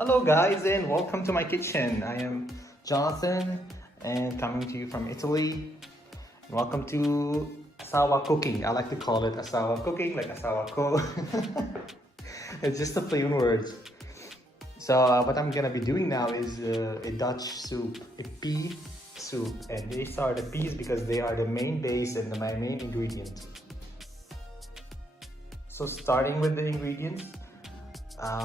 Hello guys and welcome to my kitchen. I am Jonathan and coming to you from Italy. Welcome to Asawa Cooking. I like to call it Asawa Cooking, like Asawa Ko. It's just a plain words. So what I'm gonna be doing now is a Dutch soup, a pea soup. And these are the peas because they are the main base and my main ingredient. So starting with the ingredients.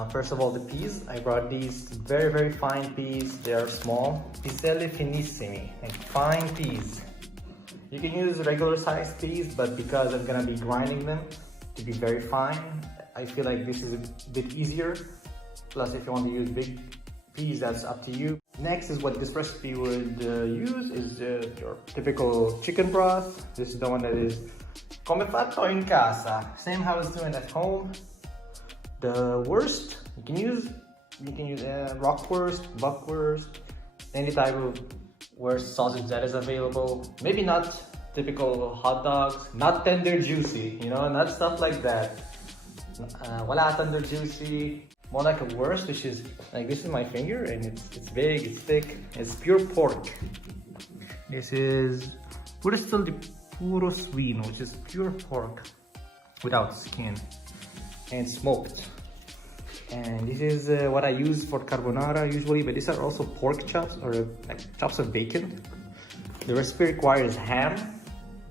First of all, the peas. I brought these very fine peas. They are small, piselli finissimi, and fine peas. You can use regular sized peas, but because I'm gonna be grinding them to be very fine, I feel like this is a bit easier. Plus, if you want to use big peas, that's up to you. Next is what this recipe would use is your typical chicken broth. This is the one that is come fatto in casa, same how it's doing at home. The wurst you can use rockwurst, buckwurst, any type of wurst sausage that is available. Maybe not typical hot dogs, not tender juicy, not stuff like that. Wala tender juicy, more like a wurst, which is like this is my finger and it's big, it's thick, it's pure pork. This is wurst di puro suino, which is pure pork without skin and smoked. And this is what I use for carbonara usually, but these are also pork chops or like chops of bacon. The recipe requires ham,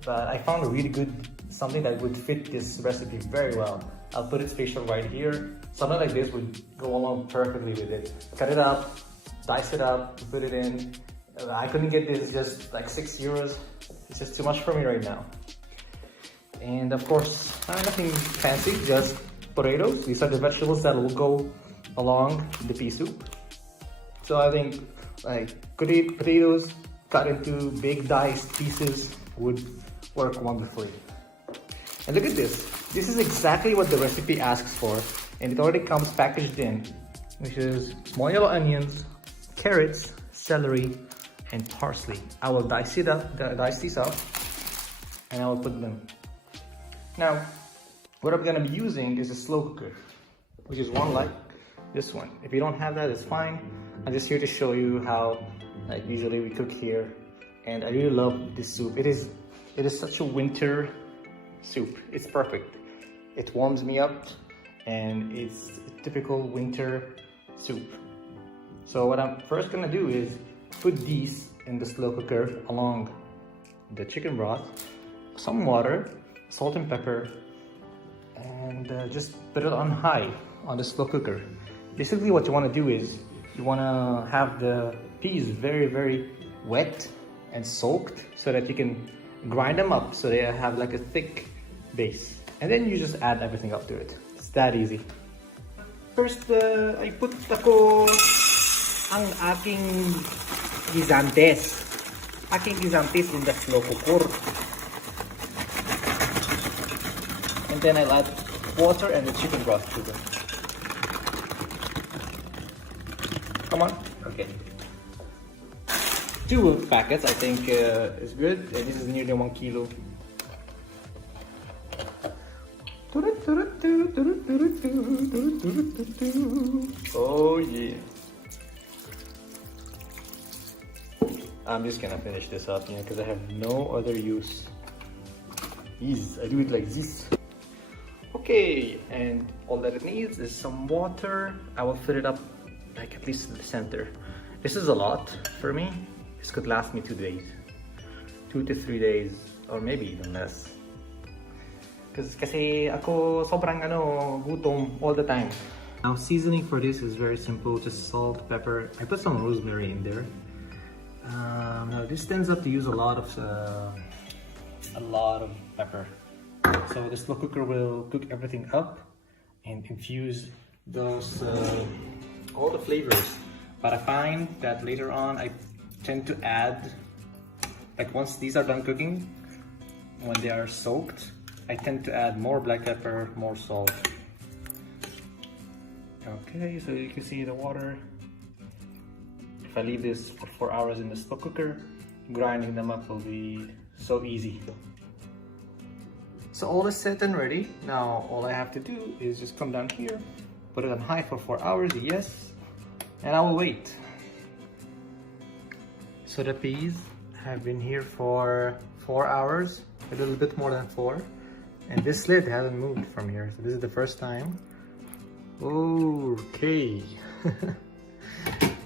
but I found a really good something that would fit this recipe very well. I'll put its facial right here. Something like this would go along perfectly with it. Cut it up, dice it up, put it in. I couldn't get this, just like €6. It's just too much for me right now. And of course, nothing fancy, just potatoes. These are the vegetables that will go along the pea soup. So I think like potatoes cut into big diced pieces would work wonderfully. And look at this. This is exactly what the recipe asks for, and it already comes packaged in, which is small yellow onions, carrots, celery, and parsley. I will dice these up, and I will put them. Now, what I'm gonna be using is a slow cooker, which is one like this one. If you don't have that, it's fine. I'm just here to show you how, like usually we cook here, and I really love this soup. It is such a winter soup. It's perfect. It warms me up, and it's a typical winter soup. So what I'm first gonna do is put these in the slow cooker along the chicken broth, some water, salt and pepper, and just put it on high on the slow cooker. Basically what you want to do is you want to have the peas very wet and soaked so that you can grind them up so they have like a thick base, and then you just add everything up to it. It's that easy. First, I put ang aking guisantes in the slow cooker. And then I'll add water and the chicken broth to them. Come on. Okay. 2 packets I think is good. This is nearly 1 kilo. Oh yeah. I'm just gonna finish this up, because I have no other use. I do it like this. Okay, and all that it needs is some water. I will fill it up like at least to the center. This is a lot for me. This could last me 2 days. 2 to 3 days, or maybe even less. Kasi ako sobrang gutom all the time. Now seasoning for this is very simple, just salt, pepper. I put some rosemary in there. Now this tends up to use a lot of pepper. So the slow cooker will cook everything up and infuse those all the flavors. But I find that later on I tend to add, like once these are done cooking, when they are soaked, I tend to add more black pepper, more salt. Okay, so you can see the water. If I leave this for 4 hours in the slow cooker, grinding them up will be so easy. So all is set and ready. Now all I have to do is just come down here, put it on high for 4 hours, yes. and I will wait. So the peas have been here for 4 hours, a little bit more than 4, and this lid hasn't moved from here, so this is the first time. Okay.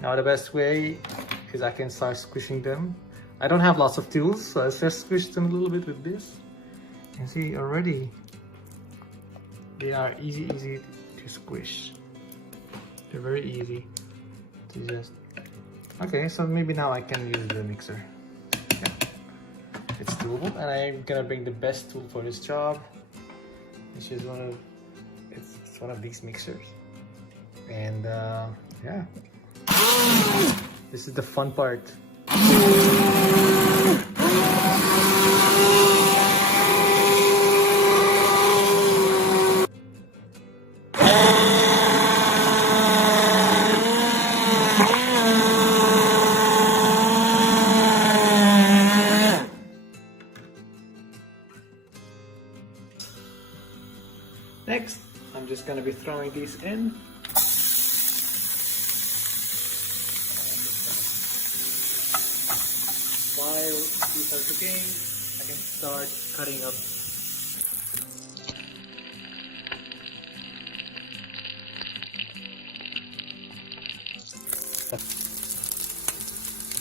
Now the best way is I can start squishing them. I don't have lots of tools, so let's just squish them a little bit with this. You see already they are easy to squish. They're very easy to just... Okay, so maybe now I can use the mixer. Yeah. It's doable, and I'm gonna bring the best tool for this job, which is it's one of these mixers. And yeah, this is the fun part. Next, I'm just gonna be throwing these in. While these are cooking, I can start cutting up.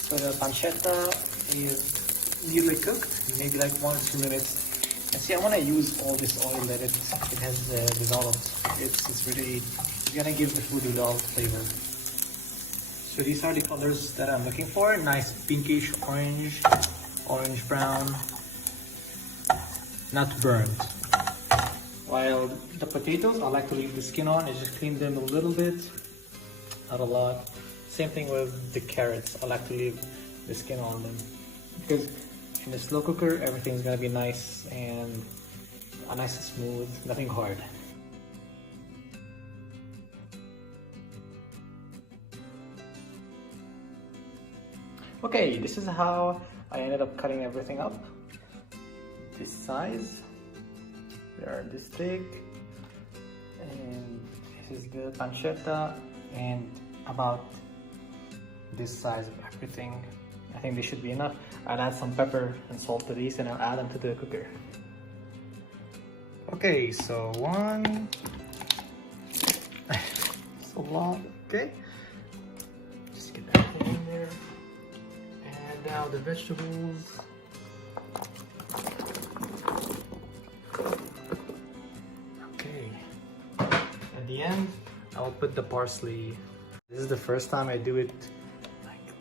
So the pancetta is nearly cooked, maybe like 1 or 2 minutes. And see, I want to use all this oil that it has developed. It's really gonna give the food a lot of flavor. So these are the colors that I'm looking for. Nice pinkish orange, orange brown, not burnt. While the potatoes, I like to leave the skin on and just clean them a little bit, not a lot. Same thing with the carrots. I like to leave the skin on them because in the slow cooker, everything's gonna be nice and smooth, nothing hard. Okay, this is how I ended up cutting everything up. This size, they are this big, and this is the pancetta, and about this size of everything. I think they should be enough. I'll add some pepper and salt to these and I'll add them to the cooker. Okay, so one. It's a lot, okay. Just get everything in there. And now the vegetables. Okay. At the end, I'll put the parsley. This is the first time I do it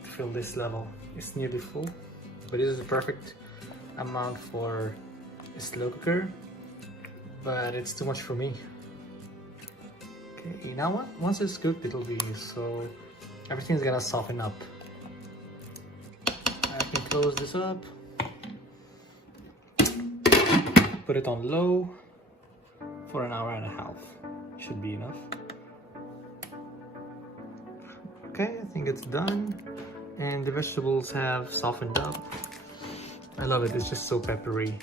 fill this level. It's nearly full, but this is the perfect amount for a slow cooker, but it's too much for me. Okay, now what? Once it's cooked, it'll be so everything's gonna soften up. I can close this up, put it on low for an hour and a half. Should be enough. Okay, I think it's done. And the vegetables have softened up. I love it, it's just so peppery.